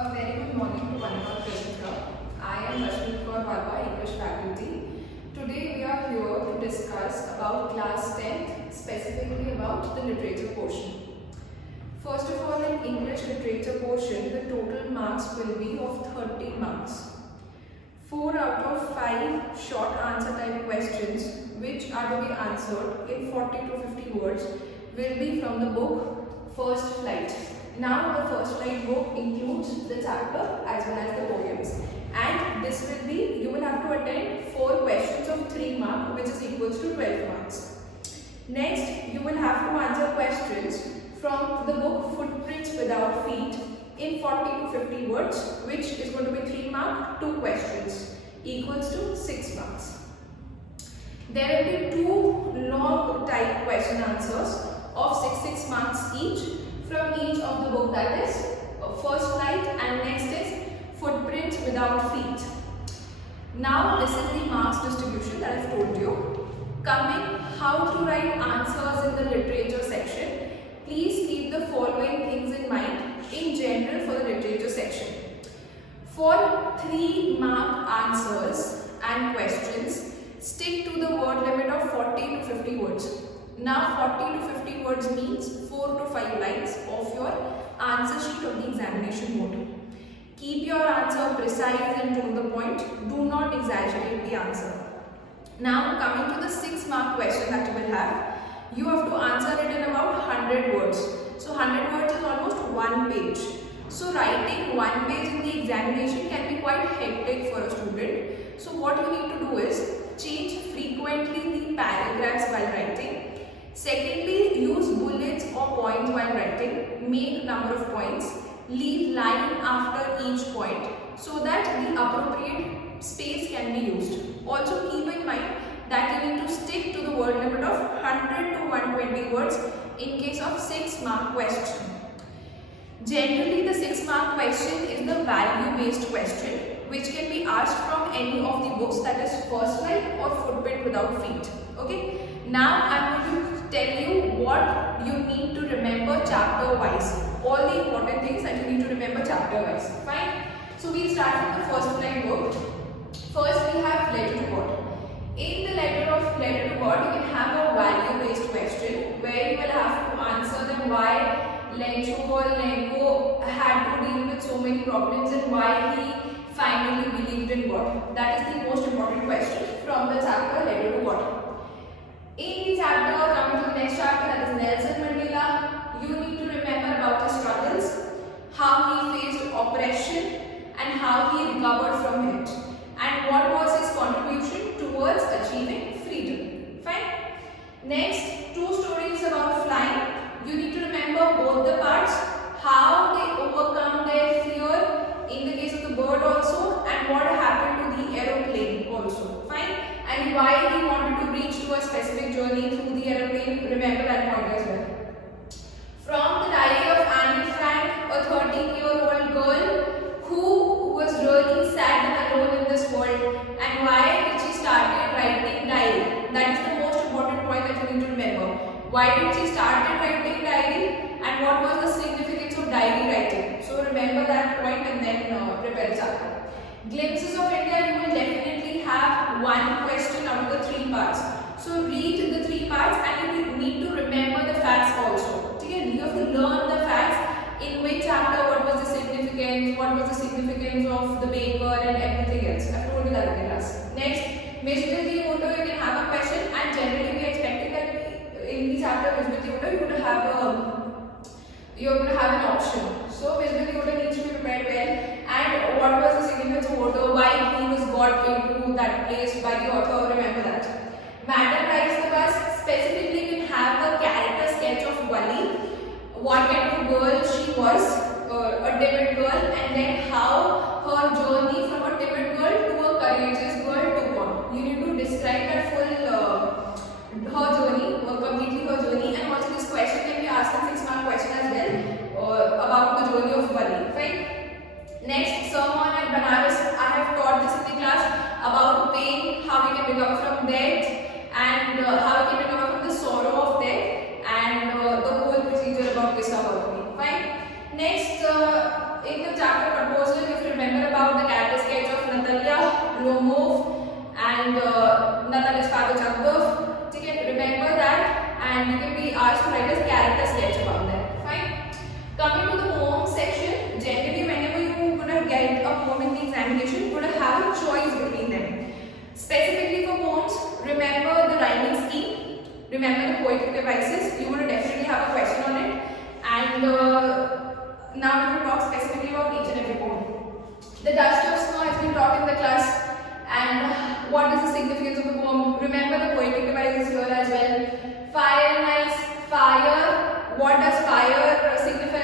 A very good morning to one of our present here. I am English faculty. Today we are here to discuss about class 10th, specifically about the literature portion. First of all, in English literature portion, the total marks will be of 30 marks. 4 out of 5 short answer type questions which are to be answered in 40 to 50 words will be from the book First Flight. Now the First Flight book includes the chapter as well as the poems, and this will be, you will have to attend 4 questions of 3 marks, which is equals to 12 marks. Next, you will have to answer questions from the book Footprints Without Feet in 40 to 50 words, which is going to be 3 marks, 2 questions equals to 6 marks. There will be 2 long type question answers of 6 marks each from each of the book, that is First Flight, and next is Footprints Without Feet. Now this is the marks distribution that I have told you. Coming how to write answers in the literature section, please keep the following things in mind in general for the literature section. For 3 mark answers and questions, stick to the word limit of 40 to 50 words. Now 40 to 50 words means 4 to 5 lines of your answer sheet of the examination board. Keep your answer precise and to the point. Do not exaggerate the answer. Now coming to the 6 mark question that you will have, you have to answer it in about 100 words. So 100 words is almost 1 page. So writing 1 page in the examination can be quite hectic for a student. So what you need to do is change frequently the paragraphs while writing. Secondly, use bullets or points while writing. Make number of points. Leave line after each point so that the appropriate space can be used. Also keep in mind that you need to stick to the word limit of 100 to 120 words in case of 6 mark question. Generally, the 6 mark question is the value based question which can be asked from any of the books, that is First Flight or Footprint Without Feet. Okay. Now I am going to tell you what you need to remember chapter wise. All the important things that you need to remember chapter wise. Fine. So we start with the First Flight book. First we have letter to God. In the letter to God, you can have a value based question where you will have to answer them why Lencho had to deal with so many problems and why he finally believed in God. That is the most important question from the chapter letter to God. In the chapter, coming to the next chapter, that is Nelson Mandela, you need to remember about his struggles, how he faced oppression and how he recovered from it, and what was his contribution towards achieving freedom. Fine. Next, 2 stories about flying. You need to remember both the parts, how they overcome their fear in the case of the bird also, and what happened to the aeroplane also. Fine. And why he wanted to reach to a specific journey through the aeroplane. Remember that point as well. From the diary of Anne Frank, a 13-year-old girl who was really sad and alone in this world, and why did she start writing diary? That is the most important point that you need to remember. Why did she start writing diary, and what was the significance of diary writing? So remember that point and then prepare the chapter. Glimpses of India, you will definitely have 1 question out of the 3 parts. So read the 3 parts and you need to remember the facts also. Okay? You have to learn the facts in which chapter, what was the significance, of the baker and everything else. I have told you that in class. Next, Visually Moto, you can have a question, and generally we are expecting that in the chapter Visually Moto, you're going to have an option. So Visually Moto needs to be prepared well. And what was the significance of Moto, why he was got into that place by the author, remember that. Madam Rides the Bus, specifically you can have a character sketch of Wali, what kind of girl she was, a timid girl, and then how her journey from a timid girl to a courageous girl took on. You need to describe that full her journey, completely her journey, and also this question can be asked in 6 mark question as well about the journey of Wali. Fine. Next, sermon at Banaras. I have taught this in the class about pain, how we can recover from death, and how we can recover from the sorrow of death, and the whole procedure about Kisa Vartani. Fine. Next, in the chapter examination, would have a choice between them. Specifically for poems, remember the rhyming scheme, remember the poetic devices. You would definitely have a question on it. And now we will talk specifically about each and every poem. The dust of snow has been taught in the class. And what is the significance of the poem? Remember the poetic devices here as well. Fire and ice. Fire. What does fire signify?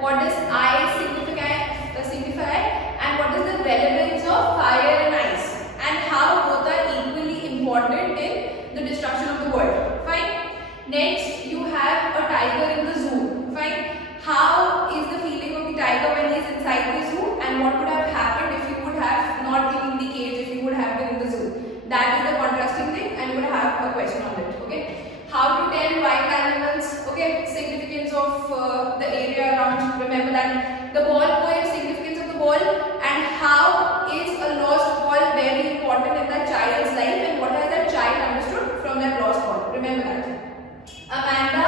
What does ice signify? And what is the relevance of fire and ice? And how both are equally important in the destruction of the world. Fine. Next, you have a tiger in the zoo. Fine. How is the feeling of the tiger when he is inside the zoo? And what would have happened if you would have not been in the cage, if you would have been in the zoo? That is the contrasting thing, and you would have a question on it. Okay. How to tell wild animals? Okay. Significance of the area around. Remember that. The ball poem, significance of the ball, and how is a lost ball very important in that child's life, and what has that child understood from that lost ball? Remember that. Amanda,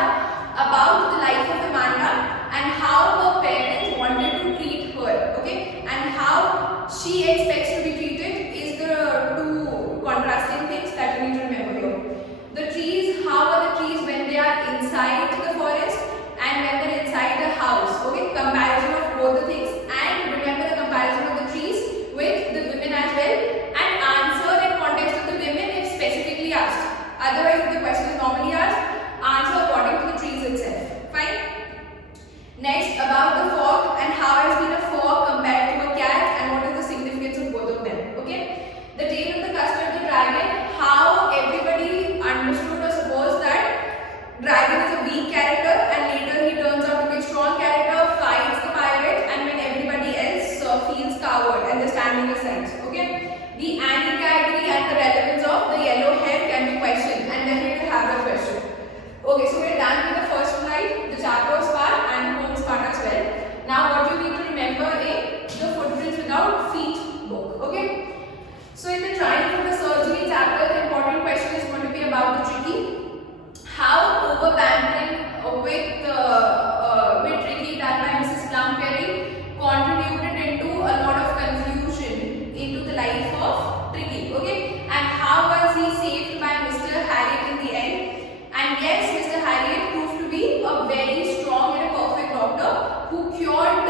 about the life of Amanda and how her parents wanted to treat her, okay, and how she expects to be treated is the two contrasting things that you need to remember here. The trees, how are the trees when they are inside the forest and when they are inside the house, okay, comparison of both the things, and remember the comparison of the trees with the women as well, and answer in context of the women if specifically asked. Otherwise, if the question is normally asked, answer according to the trees itself. Fine. Next, about the fog and how has been a fog compared to a cat and what is the significance of both of them. Okay. The tale of the custard the dragon, how everybody understood or supposed that dragon is a weak character and later he turns out to be a strong character, fights the pirate, and when everybody else feels coward and they're standing aside. Okay. The anti-category and the relevance of the yellow hair can be questioned and definitely have a question. Okay, so we're done with the first slide, the chapters part and the poems part as well. Now what you need to remember is the footprints without feet book. Okay. So in the trying for the surgery chapter, the important question is going to be about the tricky. How over-pampering with tricky done by Mrs. Plumberry contributed into a lot of confusion into the life of Tricky. Okay. And how was he saved by Mr. Harriet in the end? And yes, Mr. Harriet proved to be a very strong and a perfect doctor who cured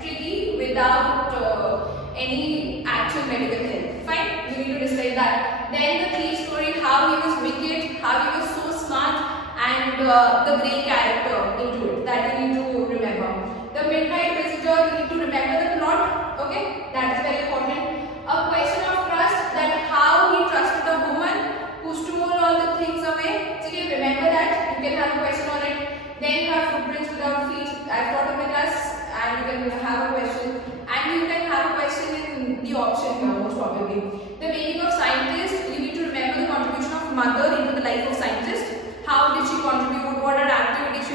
Tricky without any actual medical help. Fine, you need to describe that. Then the thief story, how he was wicked, how he was so smart, and the grey character into it. That you need to remember. The midnight visitor, you need to remember the plot. Okay, that is very important. A question of trust, that how he trusted a woman who stole all the things away. So you remember that, you can have a question on it. Then you have footprints without feet. I've taught in the class and you can have a question. And you can have a question in the option here most probably. The making of scientist, you need to remember the contribution of mother into the life of scientist. How did she contribute? What are activities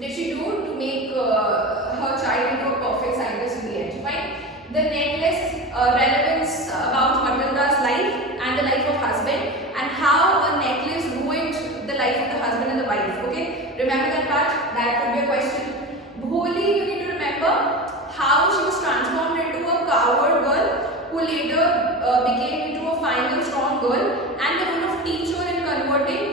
did she do to make her child into a perfect scientist in the end? Fine. The necklace, relevance about Matilda's life and the life of husband, and how a necklace ruined the life of the husband and the wife. Okay, remember that part? That could be a question. Bholi, you need to remember how she was transformed into a coward girl who later became into a final strong girl, and the role of teacher in converting